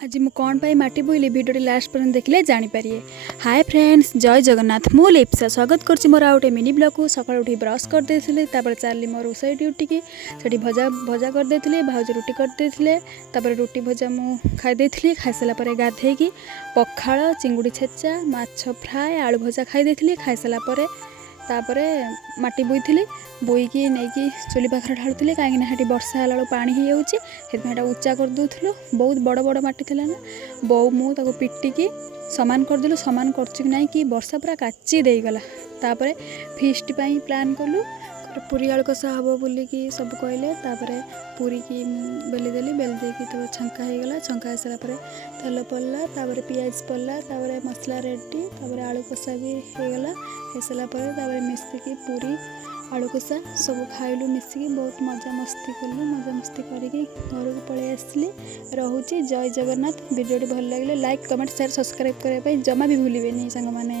आज मु कौन पाई माटी बोइली भिडियो लास्ट पर्यंत देखिले जानीपारे। हाय फ्रेंड्स, जय जगन्नाथ। मु लिप्सा स्वागत करछि मोर आउटे मिनी ब्लॉग को। सकाळ उठी ब्रश कर देथिले, तापर चालली मोर रोसई ड्यूटी की। सेठी भजा भजा कर देथिले, भाउज रोटी कर देथिले, तापर रोटी भजा मु खाइ देथिले। खाइ सला परे गाधे की पखाळ, चिंगुडी छेचा, माछ फ्राए, आलू भजा खाइ देथिले। खाइ सला परे तापरे माटी बोईथिली, बोईकी नेकी चुली पाखरे ढालुथिले, काहेकि हेटी वर्षा होला पानी हो जाउछि, हेतमे हेटा उच्चा कर दउथुलु। बहुत बड़ बड़ माटी थिला ना, बौ मु ताको पिटिकी समान कर देलु। समान करछि कि नाही कि वर्षा पूरा काची देई गला। तापरे फीस्ट पई प्लान कलु, पूरी आलू कषा हबो बोलिकी सब कहले। तापरे पूरी की बेली देली, बेल देकी तो छंका हो गला। छंका हो परे तेल पड़ला, तापरे पियाज पड़ला, तापरे मसला रेडी, तापरे आलू कषा भी हो गला। हो सारा परे तापरे मिसिकी पूरी आलू कषा सब खाइलु मिसिकी। बहुत मजा मस्ती कलु। मजा मस्ती करके घर को पलि आसली। रहुची जय जगन्नाथ। वीडियो भल लगे लाइक कमेंट शेयर सब्सक्राइब करने जमा भी भूलिए सांग माने।